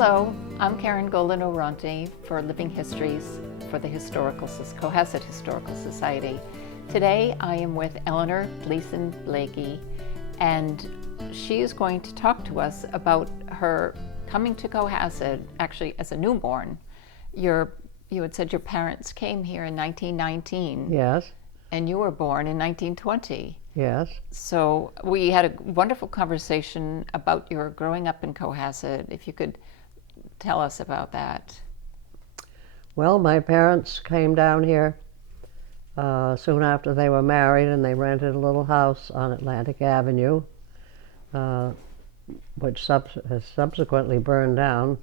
Hello, I'm Karen Golden Oronte for Living Histories for the Cohasset Historical Society. Today I am with Eleanor Blakey, and she is going to talk to us about her coming to Cohasset, actually as a newborn. You had said your parents came here in 1919. Yes. And you were born in 1920. Yes. So we had a wonderful conversation about your growing up in Cohasset. If you could tell us about that. Well, my parents came down here soon after they were married, and they rented a little house on Atlantic Avenue, which has subsequently burned down,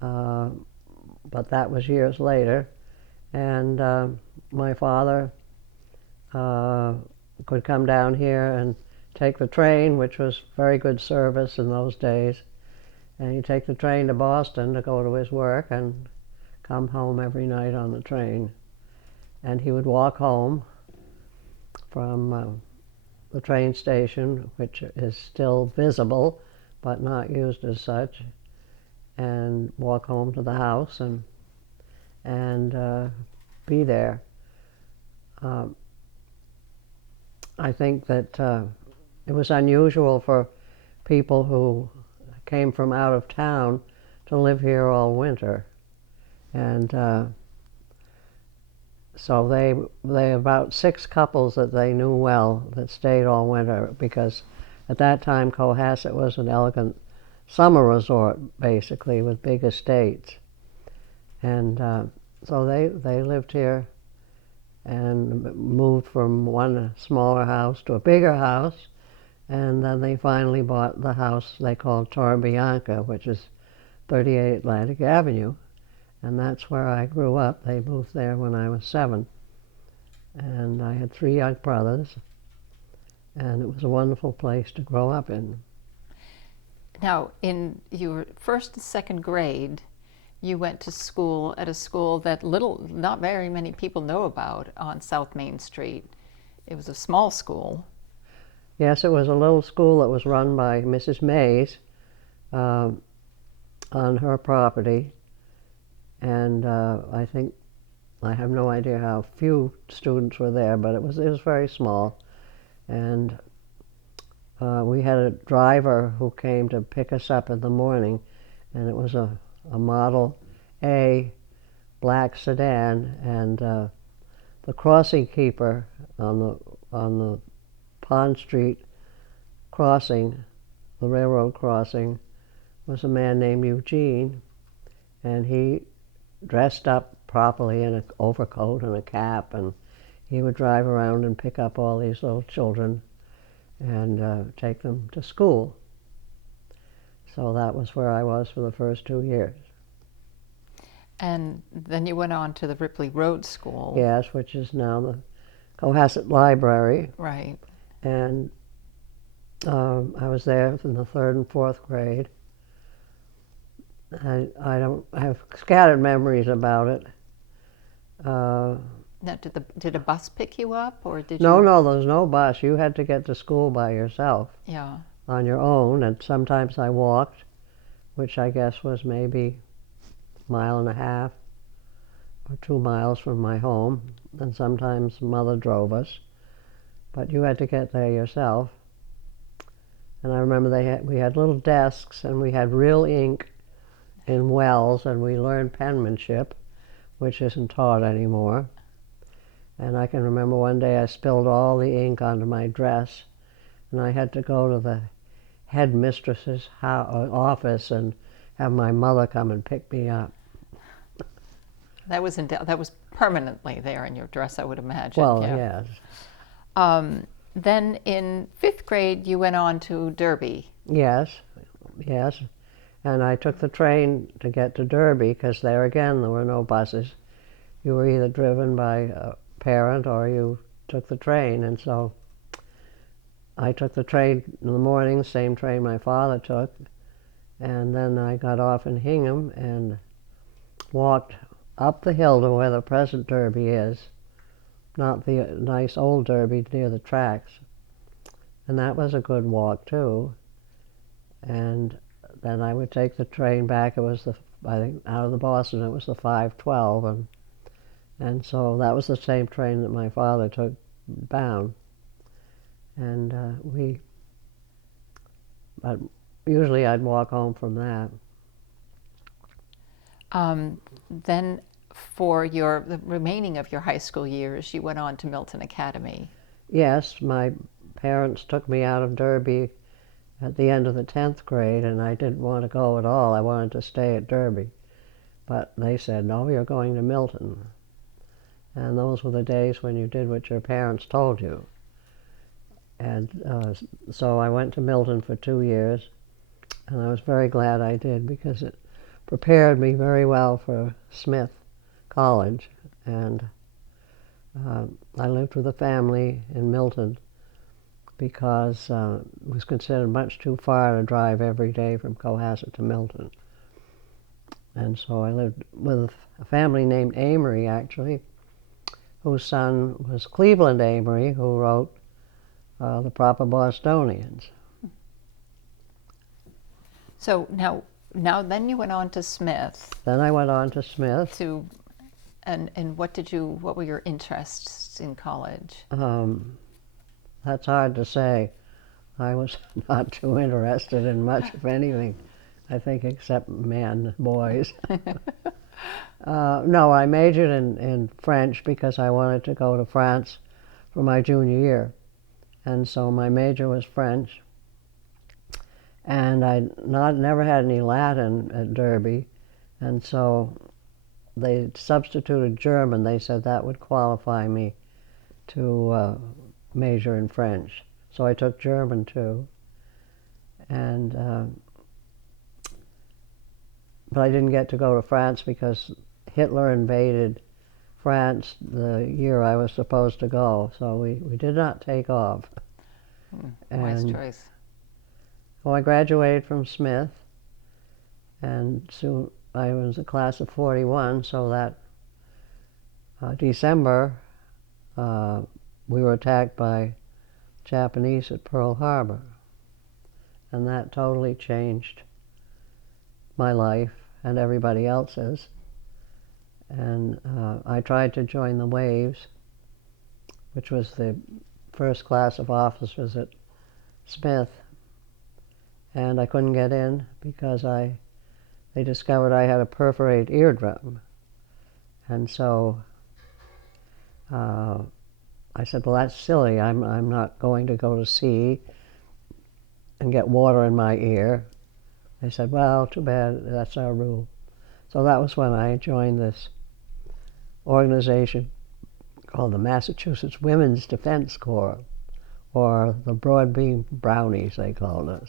but that was years later. And my father could come down here and take the train, which was very good service in those days. And he'd take the train to Boston to go to his work and come home every night on the train. And he would walk home from the train station, which is still visible but not used as such, and walk home to the house and be there. I think that it was unusual for people who came from out of town to live here all winter, and so they about 6 couples that they knew well that stayed all winter, because at that time Cohasset was an elegant summer resort, basically, with big estates, and so they lived here and moved from one smaller house to a bigger house. And then they finally bought the house they called Torbianca, which is 38 Atlantic Avenue. And that's where I grew up. They moved there when I was 7. And I had 3 young brothers. And it was a wonderful place to grow up in. Now, in your first and second grade, you went to school at a school that not very many people know about on South Main Street. It was a small school. Yes, it was a little school that was run by Mrs. Mays on her property, and I have no idea how few students were there, but it was very small. And we had a driver who came to pick us up in the morning, and it was a Model A black sedan, and the crossing keeper on the Pond Street crossing, the railroad crossing, was a man named Eugene, and he dressed up properly in an overcoat and a cap, and he would drive around and pick up all these little children and take them to school. So that was where I was for the first 2 years. And then you went on to the Ripley Road School. Yes, which is now the Cohasset Library. Right. And I was there in the 3rd and 4th grade. I have scattered memories about it. Now, did a bus pick you up, or did No, you? no, there was no bus. You had to get to school by yourself. Yeah. On your own, and sometimes I walked, which I guess was maybe a mile and a half or 2 miles from my home, and sometimes Mother drove us. But you had to get there yourself. And I remember we had little desks, and we had real ink in wells, and we learned penmanship, which isn't taught anymore. And I can remember one day I spilled all the ink onto my dress, and I had to go to the headmistress's office and have my mother come and pick me up. That was permanently there in your dress, I would imagine. Well, yeah. yes. Then in 5th grade, you went on to Derby. Yes, yes. And I took the train to get to Derby, because there again, there were no buses. You were either driven by a parent or you took the train. And so I took the train in the morning, same train my father took. And then I got off in Hingham and walked up the hill to where the present Derby is. Not the nice old Derby near the tracks. And that was a good walk too. And then I would take the train back. It was I think out of the Boston, it was the 5:12, and so that was the same train that my father took down. And usually I'd walk home from that. Then for the remaining of your high school years, you went on to Milton Academy. Yes, my parents took me out of Derby at the end of the 10th grade, and I didn't want to go at all. I wanted to stay at Derby. But they said, no, you're going to Milton. And those were the days when you did what your parents told you. And so I went to Milton for 2 years, and I was very glad I did, because it prepared me very well for Smith College. And I lived with a family in Milton because it was considered much too far to drive every day from Cohasset to Milton. And so I lived with a family named Amory, actually, whose son was Cleveland Amory, who wrote The Proper Bostonians. So now then you went on to Smith. Then I went on to Smith. And what were your interests in college? That's hard to say. I was not too interested in much of anything, I think, except men, boys. No, I majored in French because I wanted to go to France for my junior year. And so my major was French. And I never had any Latin at Derby. And so they substituted German. They said that would qualify me to major in French. So I took German too. And but I didn't get to go to France because Hitler invaded France the year I was supposed to go. So we did not take off. Wise choice. Well, I graduated from Smith, and soon I was a class of 41, so that December we were attacked by Japanese at Pearl Harbor, and that totally changed my life and everybody else's. And I tried to join the Waves, which was the first class of officers at Smith, and I couldn't get in because they discovered I had a perforated eardrum. And so I said, well, that's silly. I'm not going to go to sea and get water in my ear. They said, well, too bad, that's our rule. So that was when I joined this organization called the Massachusetts Women's Defense Corps, or the Broad Beam Brownies, they called us.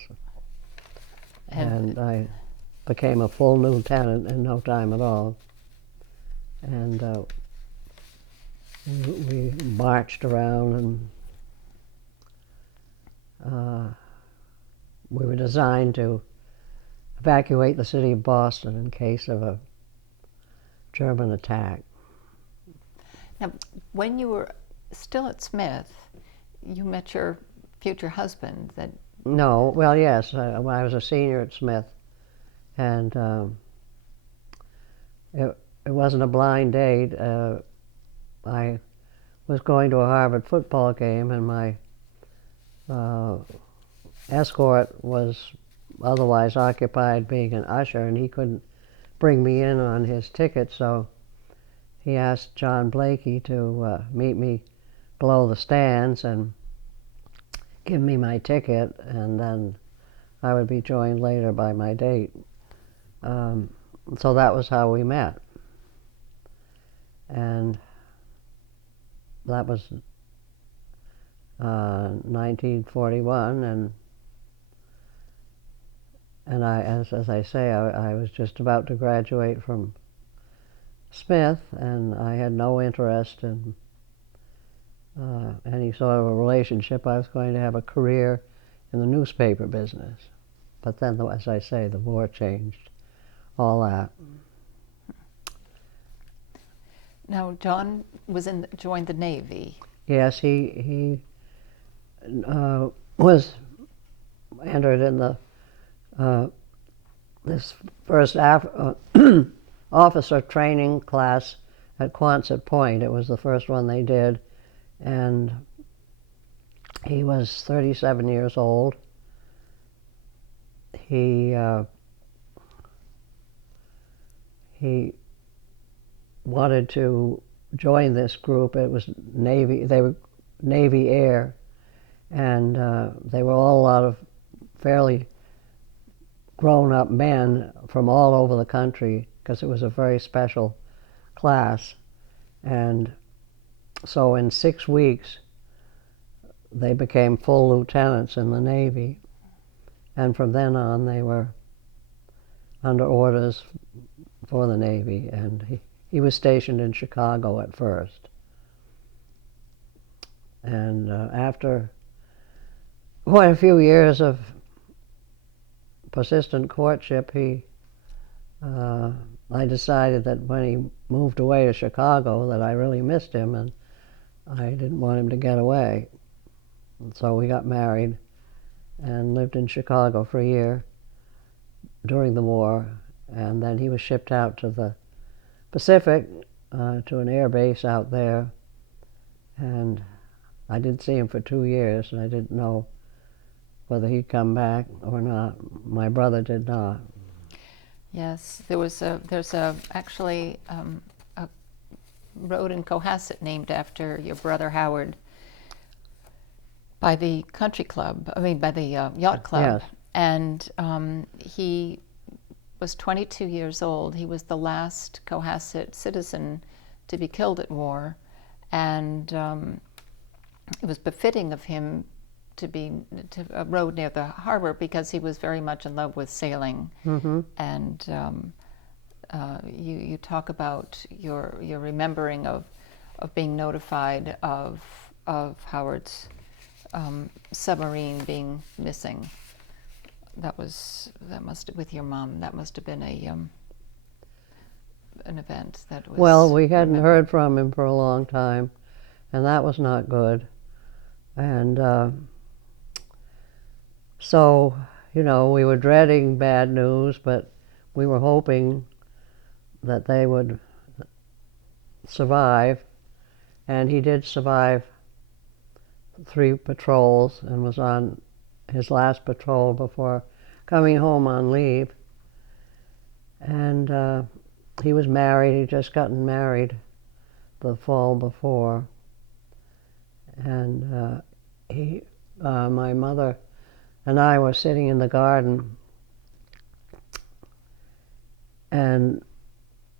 And I became a full lieutenant in no time at all. And we marched around, and we were designed to evacuate the city of Boston in case of a German attack. Now, when you were still at Smith, you met your future husband. No, well, yes, when I was a senior at Smith, and it wasn't a blind date. I was going to a Harvard football game, and my escort was otherwise occupied being an usher, and he couldn't bring me in on his ticket, so he asked John Blakey to meet me below the stands and give me my ticket, and then I would be joined later by my date. So that was how we met. And that was 1941, and I, as I say, I was just about to graduate from Smith, and I had no interest in any sort of a relationship. I was going to have a career in the newspaper business. But then, as I say, the war changed all that. Now, John joined the Navy. Yes, he was entered in the this first officer training class at Cohasset Point. It was the first one they did, and he was 37 years old. He wanted to join this group. It was Navy. They were Navy Air, and they were all a lot of fairly grown-up men from all over the country, because it was a very special class. And so in 6 weeks, they became full lieutenants in the Navy. And from then on, they were under orders for the Navy. And he was stationed in Chicago at first. And after quite a few years of persistent courtship, I decided that when he moved away to Chicago that I really missed him, and I didn't want him to get away. And so we got married and lived in Chicago for a year during the war, and then he was shipped out to the Pacific, to an air base out there, and I didn't see him for 2 years, and I didn't know whether he'd come back or not. My brother did not. Yes, there's actually a road in Cohasset named after your brother Howard, by the country club, by the yacht club. Yes. And he was 22 years old. He was the last Cohasset citizen to be killed at war, and it was befitting of him to be to a road near the harbor, because he was very much in love with sailing. Mm-hmm. And you talk about your remembering of being notified of Howard's submarine being missing. That must, with your mom, that must have been an event that was. Well, we hadn't heard from him for a long time, and that was not good. And so, we were dreading bad news, but we were hoping that they would survive. And he did survive 3 patrols and was on his last patrol before coming home on leave. And he was married. He'd just gotten married the fall before. And my mother and I were sitting in the garden, and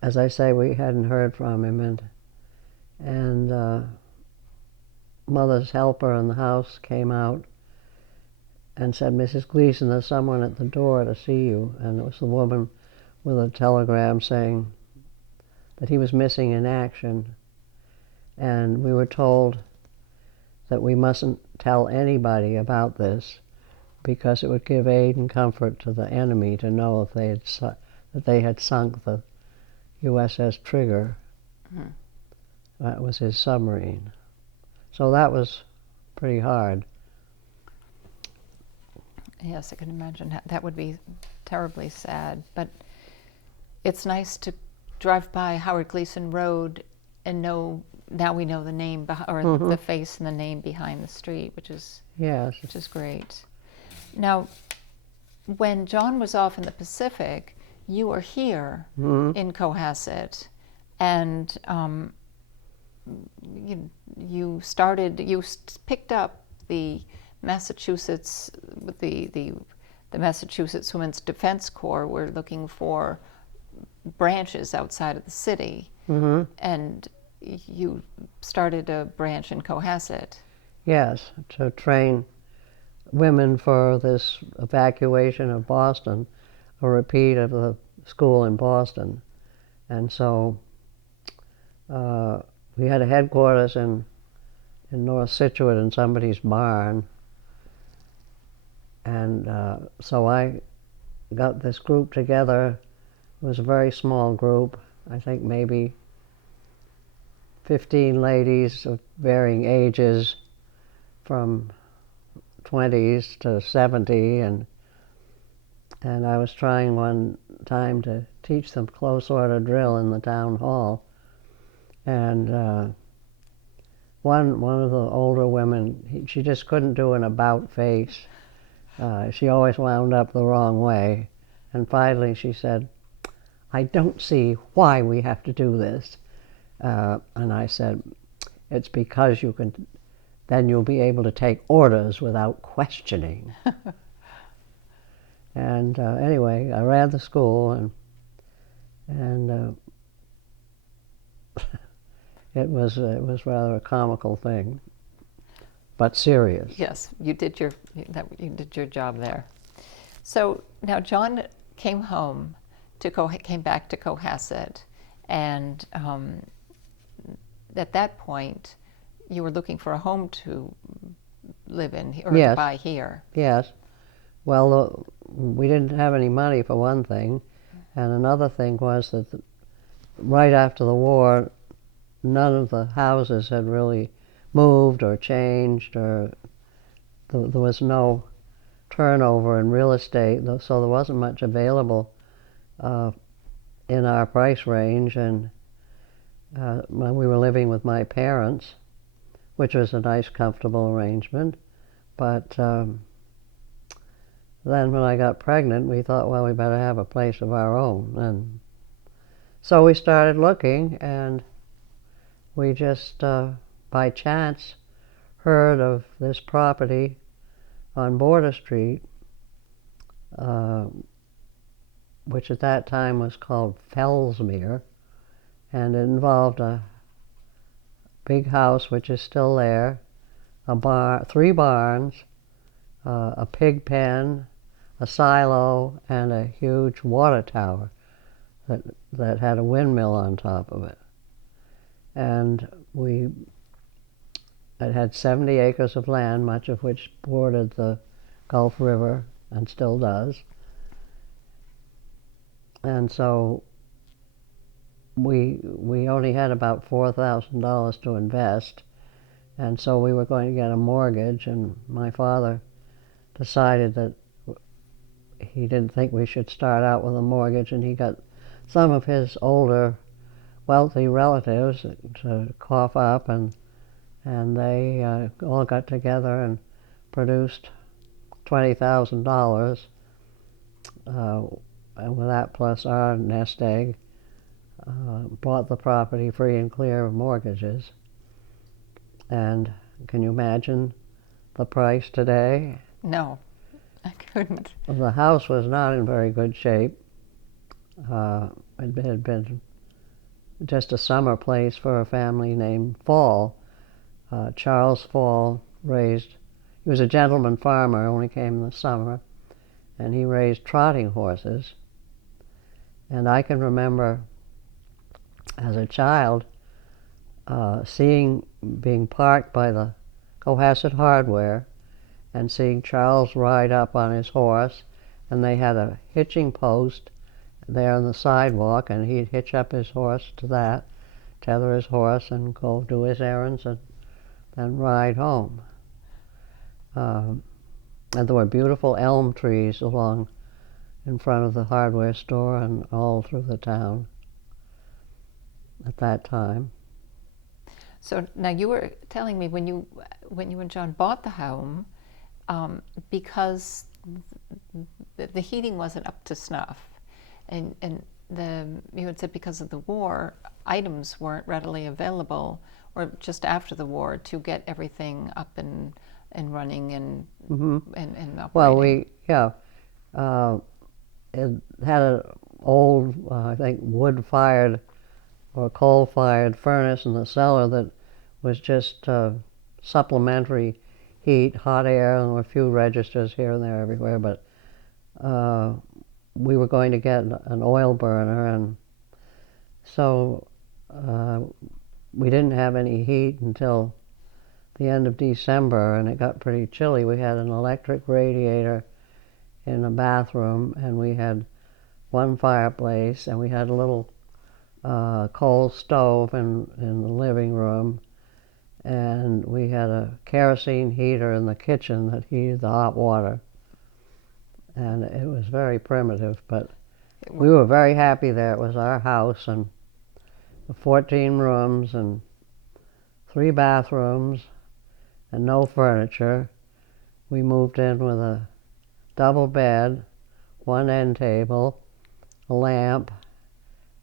as I say, we hadn't heard from him, and Mother's helper in the house came out and said, "Mrs. Gleason, there's someone at the door to see you." And it was the woman with a telegram saying that he was missing in action. And we were told that we mustn't tell anybody about this, because it would give aid and comfort to the enemy to know if that they had sunk the USS Trigger. Mm-hmm. That was his submarine. So that was pretty hard. Yes, I can imagine. That would be terribly sad. But it's nice to drive by Howard Gleason Road and know, now we know the name, or Mm-hmm. the face and the name behind the street, which is great. Now, when John was off in the Pacific, you were here Mm-hmm. in Cohasset, and you picked up the Massachusetts, the Massachusetts Women's Defense Corps were looking for branches outside of the city, Mm-hmm. and you started a branch in Cohasset. Yes, to train women for this evacuation of Boston, a repeat of the school in Boston. And so we had a headquarters in North Situate in somebody's barn. And so I got this group together. It was a very small group, I think maybe 15 ladies of varying ages, from 20s to 70, and And I was trying one time to teach them close order drill in the town hall. And one of the older women, she just couldn't do an about face. She always wound up the wrong way. And finally she said, "I don't see why we have to do this." And I said, "It's because then you'll be able to take orders without questioning." And anyway, I ran the school, and it was rather a comical thing, but serious. Yes, you did your job there. So now John came home came back to Cohasset, and at that point, you were looking for a home to live in or Yes. to buy here. Yes. Well, we didn't have any money for one thing, and another thing was that right after the war, none of the houses had really moved or changed, or there was no turnover in real estate, so there wasn't much available in our price range. And we were living with my parents, which was a nice, comfortable arrangement. But then when I got pregnant, we thought, well, we better have a place of our own. And so we started looking, and we just, by chance, heard of this property on Border Street, which at that time was called Fellsmere, and it involved a big house, which is still there, three barns, a pig pen, a silo, and a huge water tower that had a windmill on top of it. And it had 70 acres of land, much of which bordered the Gulf River and still does. And so we only had about $4,000 to invest, and so we were going to get a mortgage, and my father decided that he didn't think we should start out with a mortgage, and he got some of his older wealthy relatives to cough up, and they all got together and produced $20,000, and with that plus our nest egg, bought the property free and clear of mortgages. And can you imagine the price today? No, I couldn't. The house was not in very good shape. It had been just a summer place for a family named Fall. Charles Fall he was a gentleman farmer, only came in the summer, and he raised trotting horses. And I can remember as a child being parked by the Cohasset Hardware and seeing Charles ride up on his horse, and they had a hitching post there on the sidewalk, and he'd hitch up his horse to that, tether his horse, and go do his errands, and then ride home. And there were beautiful elm trees along in front of the hardware store and all through the town at that time. So now you were telling me when you and John bought the home, because the heating wasn't up to snuff, and you had said because of the war, items weren't readily available, or just after the war, to get everything up and running and operating. Well, it had an old, I think, wood-fired or coal-fired furnace in the cellar that was just supplementary heat, hot air, and there were a few registers here and there everywhere, but we were going to get an oil burner, and so we didn't have any heat until the end of December, and it got pretty chilly. We had an electric radiator in a bathroom, and we had one fireplace, and we had a little coal stove in the living room, and we had a kerosene heater in the kitchen that heated the hot water. and it was very primitive, but we were very happy there. It was our house, and 14 rooms and 3 bathrooms and no furniture. We moved in with a double bed, 1 end table, a lamp,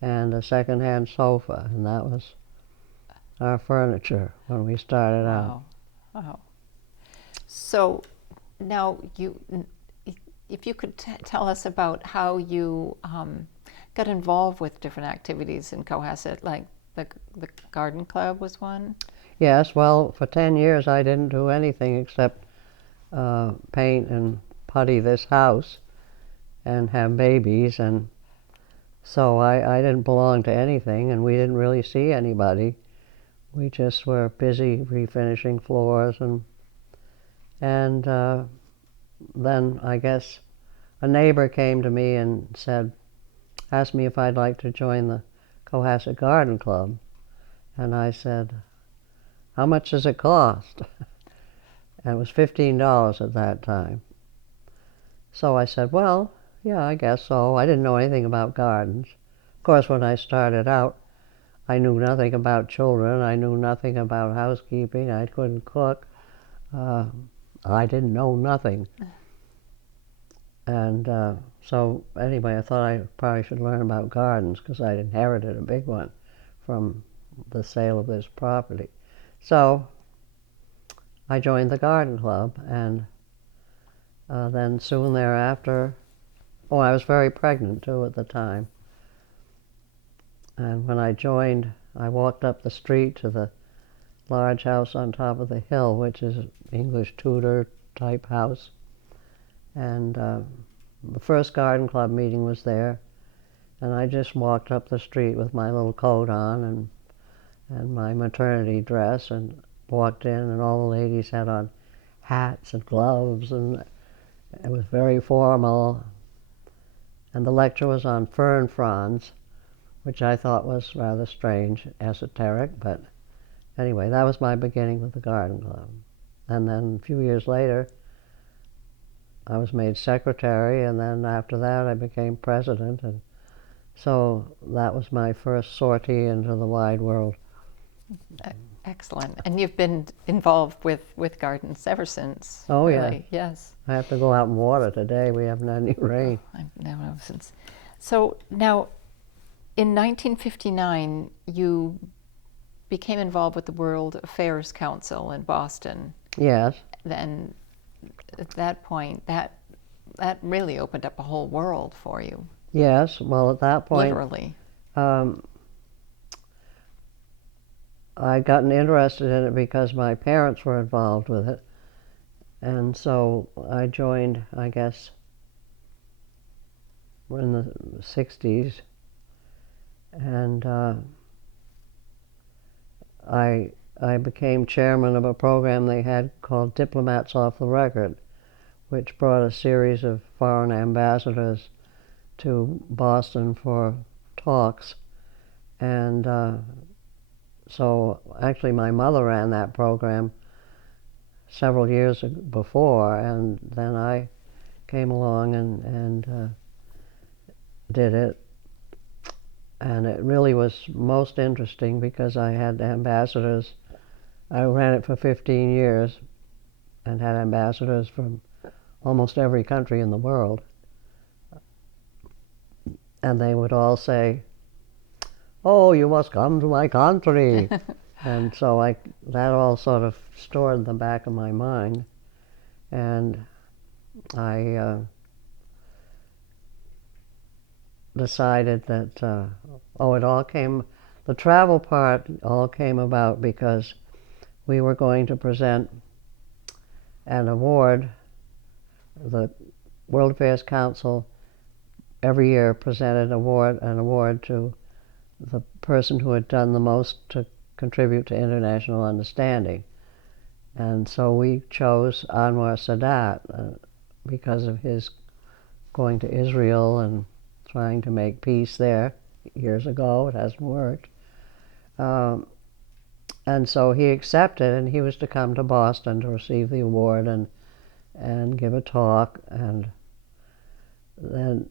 and a second-hand sofa, and that was our furniture when we started out. Wow. So now if you could tell us about how you got involved with different activities in Cohasset, like the garden club was one? Yes, well, for 10 years I didn't do anything except paint and putty this house and have babies, and so I didn't belong to anything, and we didn't really see anybody. We just were busy refinishing floors, and then I guess a neighbor came to me and asked me if I'd like to join the Cohasset Garden Club, and I said, "How much does it cost?" And it was $15 at that time. So I said, "Well, yeah, I guess so." I didn't know anything about gardens. Of course, when I started out, I knew nothing about children. I knew nothing about housekeeping. I couldn't cook. I didn't know nothing. And so anyway, I thought I probably should learn about gardens because I'd inherited a big one from the sale of this property. So I joined the garden club, and then soon thereafter, I was very pregnant too at the time. And when I joined, I walked up the street to the large house on top of the hill, which is an English Tudor type house. And the first garden club meeting was there, and I just walked up the street with my little coat on and my maternity dress, and walked in, and all the ladies had on hats and gloves, and it was very formal. And the lecture was on fern fronds, which I thought was rather strange, esoteric, but anyway, that was my beginning with the garden club. And then a few years later, I was made secretary, and then after that I became president, and so that was my first sortie into the wide world. Excellent. And you've been involved with gardens ever since. Oh, really. yeah. Yes. I have to go out and water today. We haven't had any rain. So now, in 1959, you became involved with the World Affairs Council in Boston. Yes. Then, at that point, that really opened up a whole world for you. Yes. Well, at that point, literally, I'd gotten interested in it because my parents were involved with it, and so I joined, I guess, in the 60s, and I became chairman of a program they had called Diplomats Off the Record, which brought a series of foreign ambassadors to Boston for talks. And so actually my mother ran that program several years before, and then I came along and did it. And it really was most interesting because I had ambassadors. I ran it for 15 years and had ambassadors from almost every country in the world. And they would all say, "Oh, you must come to my country." And so that all sort of stored in the back of my mind. And I decided that, the travel part all came about because we were going to present an award. The World Affairs Council every year presented an award to the person who had done the most to contribute to international understanding. And so we chose Anwar Sadat because of his going to Israel and trying to make peace there years ago. It hasn't worked. And so he accepted, and he was to come to Boston to receive the award and give a talk. And then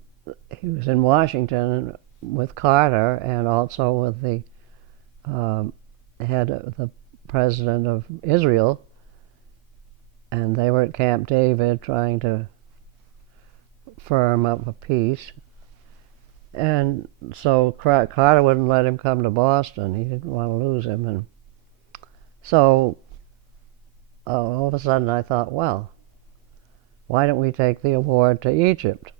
he was in Washington with Carter and also with the head of the president of Israel, and they were at Camp David trying to firm up a peace. And so Carter wouldn't let him come to Boston. He didn't want to lose him. And so all of a sudden I thought, well, why don't we take the award to Egypt?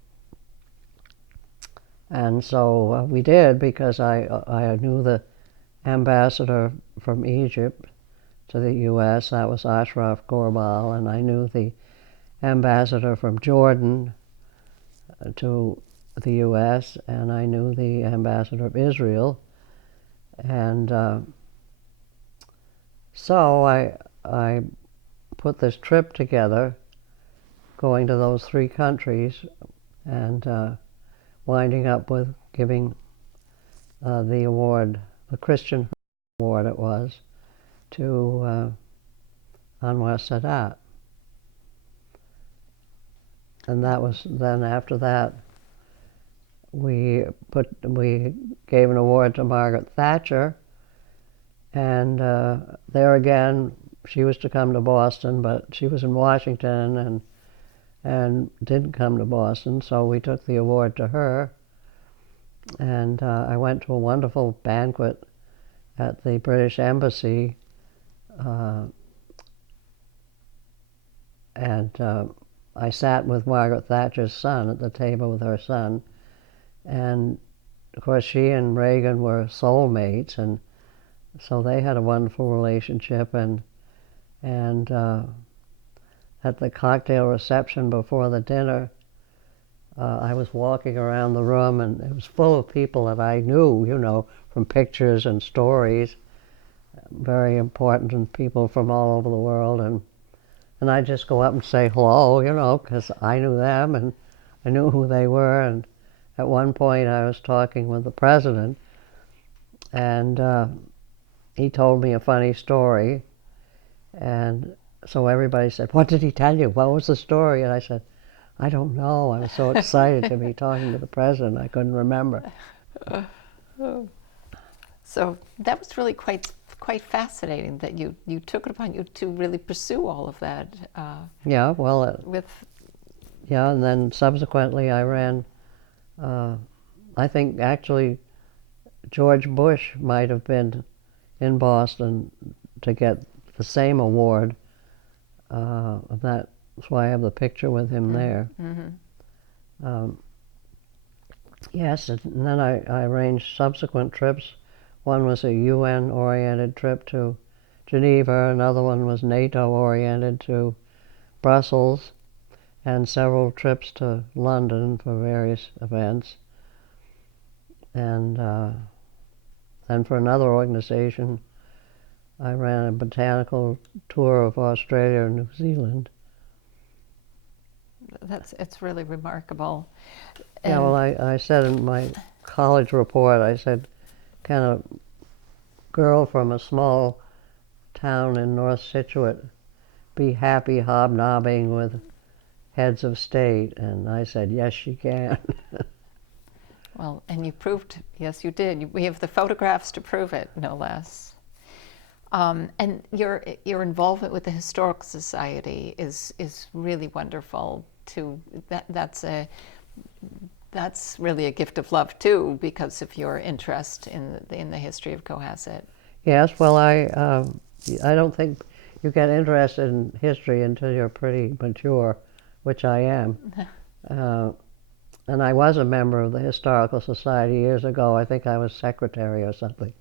And so we did, because I knew the ambassador from Egypt to the U.S., that was Ashraf Gorbal, and I knew the ambassador from Jordan to the U.S., and I knew the ambassador of Israel. And so I put this trip together, going to those 3 countries, and winding up with giving the award, the Christian award it was, to Anwar Sadat. And that was, then after that, we gave an award to Margaret Thatcher, and there again, she was to come to Boston, but she was in Washington and didn't come to Boston, so we took the award to her. And I went to a wonderful banquet at the British Embassy, and I sat with Margaret Thatcher's son at the table with her son, and of course she and Reagan were soulmates, and so they had a wonderful relationship. And at the cocktail reception before the dinner, I was walking around the room, and it was full of people that I knew, you know, from pictures and stories, very important people from all over the world, and I'd just go up and say hello, you know, because I knew them and I knew who they were. And at one point I was talking with the president, and he told me a funny story, and so everybody said, "What did he tell you? What was the story?" And I said, "I don't know. I was so excited to be talking to the president, I couldn't remember." So that was really quite fascinating that you took it upon you to really pursue all of that. Yeah, well, with yeah, and then subsequently I ran. I think actually George Bush might have been in Boston to get the same award. That's why I have the picture with him there. Mm-hmm. Yes, and then I arranged subsequent trips. One was a UN-oriented trip to Geneva, another one was NATO-oriented to Brussels, and several trips to London for various events. And then for another organization, I ran a botanical tour of Australia and New Zealand. It's really remarkable. Yeah, well, I said in my college report, I said, kind of girl from a small town in North Scituate, be happy hobnobbing with heads of state. And I said, yes, she can. Well, and you proved, yes, you did. We have the photographs to prove it, no less. And your involvement with the Historical Society is really wonderful too. That's really a gift of love too, because of your interest in the history of Cohasset. Yes, well, I don't think you get interested in history until you're pretty mature, which I am. And I was a member of the Historical Society years ago. I think I was secretary or something.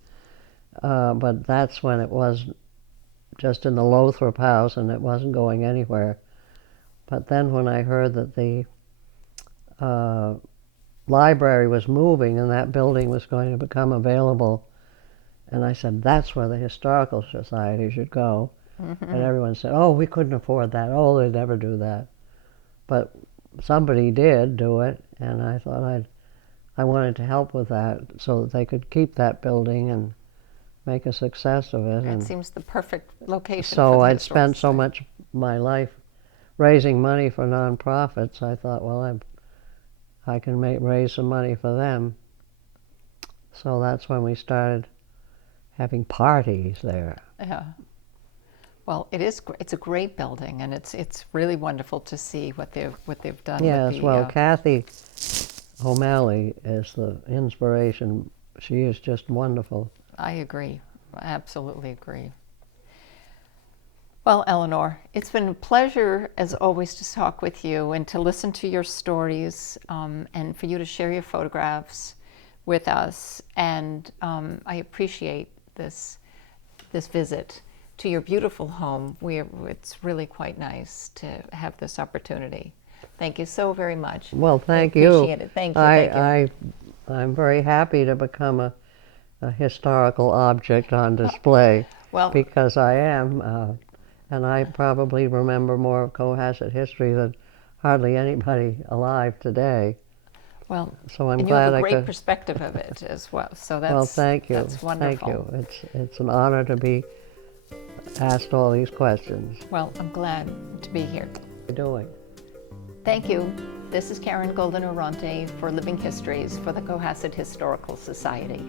But that's when it was just in the Lothrop House and it wasn't going anywhere. But then when I heard that the library was moving and that building was going to become available, and I said, that's where the Historical Society should go. Mm-hmm. And everyone said, oh, we couldn't afford that. Oh, they'd never do that. But somebody did do it, and I thought I wanted to help with that so that they could keep that building and make a success of it. It seems the perfect location. So I'd spent so much of my life raising money for nonprofits. I thought, well, I can raise some money for them. So that's when we started having parties there. Yeah. Well, it's a great building, and it's really wonderful to see what they've done. Yes, with the, well, Kathy O'Malley is the inspiration. She is just wonderful. I agree. I absolutely agree. Well, Eleanor, it's been a pleasure, as always, to talk with you and to listen to your stories, and for you to share your photographs with us. And I appreciate this visit to your beautiful home. It's really quite nice to have this opportunity. Thank you so very much. Well, thank you. Appreciate it. Thank you. I'm very happy to become a historical object on display. Well, because I am. And I probably remember more of Cohasset history than hardly anybody alive today. Well, so I'm and glad you have a I great could. perspective of it as well. So that's Well, thank you. That's wonderful. Thank you. It's an honor to be asked all these questions. Well, I'm glad to be here. How are you doing? Thank you. This is Karen Golden Oronte for Living Histories for the Cohasset Historical Society.